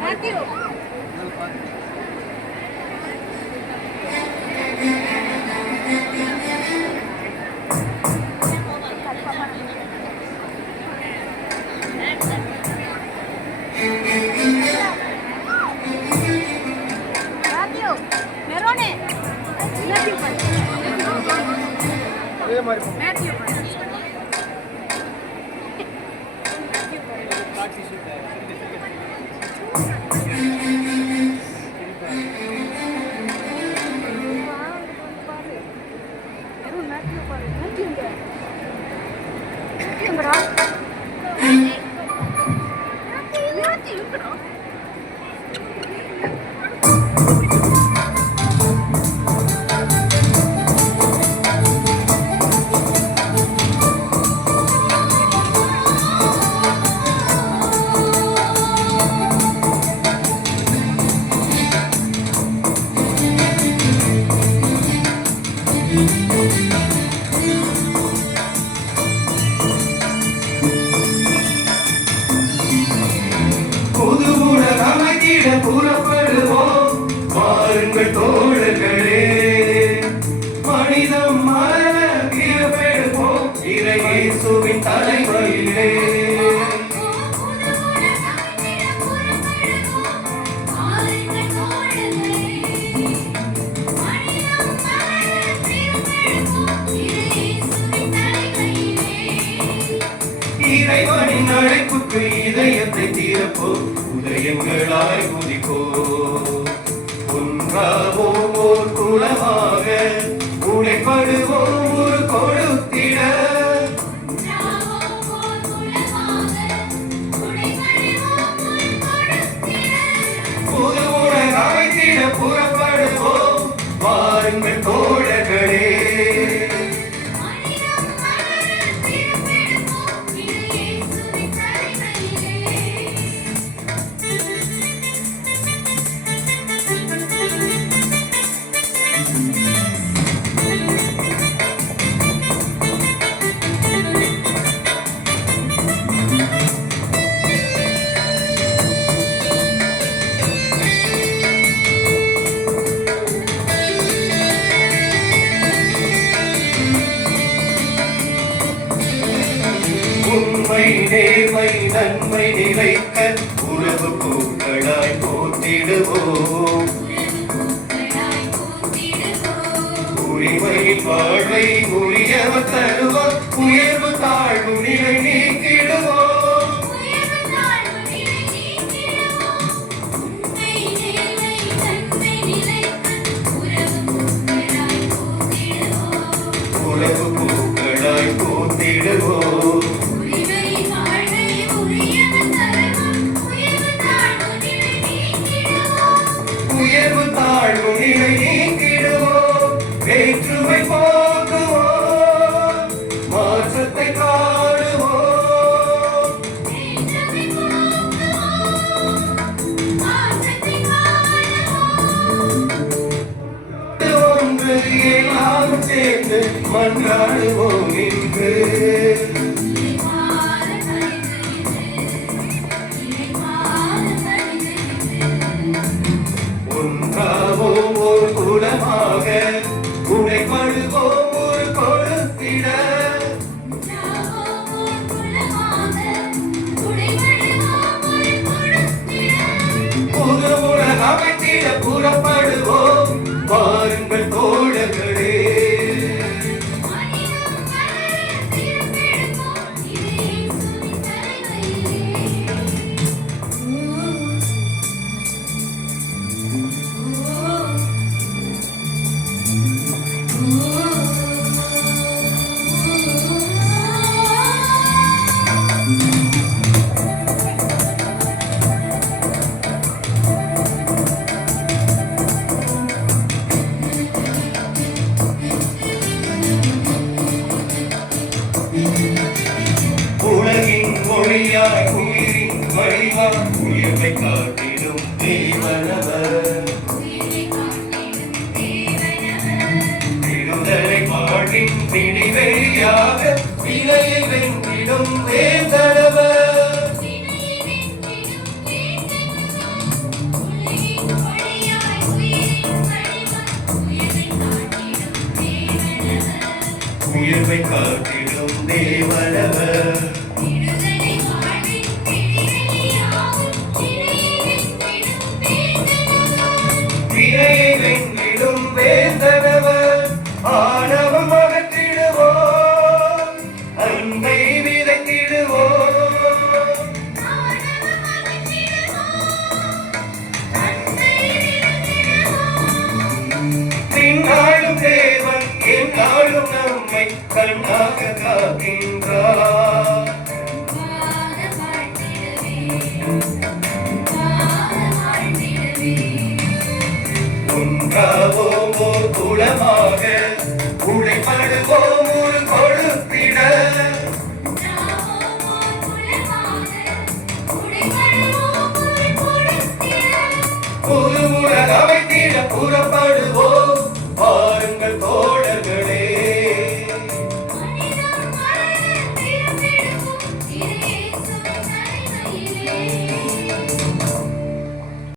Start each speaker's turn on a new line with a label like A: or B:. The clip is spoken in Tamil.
A: Thank you.
B: அதே
C: இருக்கும் Thank you. இறைவனின் அழைப்புக்கு இதயத்தை தீரப்போ உதயங்களாய் குதிப்போ. ஒன்றாவோம் ஓர் குளமாக உழைப்படுவோம் ஒரு கொழுத்திட. புது உலக அமைத்திட புறப்படுவோம். வாருங்கள் உண்மை நேர்மை நன்மை நிலைக்க உறவு பூக்களாய் போட்டிடுவோம் உரிமை வாழ்வை உரியவர் தருவோம் உயர்வு தாழ்வு நிலை உயர்வு தாழ்வு நிலை நீக்கிடுவோம். வேற்றுமை போக்குவோம். மாற்றத்தை காணுவோம். ஒன்று எல்லாரும் சேர்ந்து மன்றாடுவோம். leader. உலகின் ஒளியாய் உயிரின் வழிவாய் உயிரை காட்டிடும் தேவனவர். விடுதலை வாழ்வின் பிடிவை காத்திடும் வேந்தனவர் உயர்வை காத்திடும் தேவனவர் வென்றிடும் வேந்தனவர் ஆணவம் அகற்றிடுவோம் அன்பை தேவன் என் நாளும் நம்மை கண்ணாக காக்கின்றார்.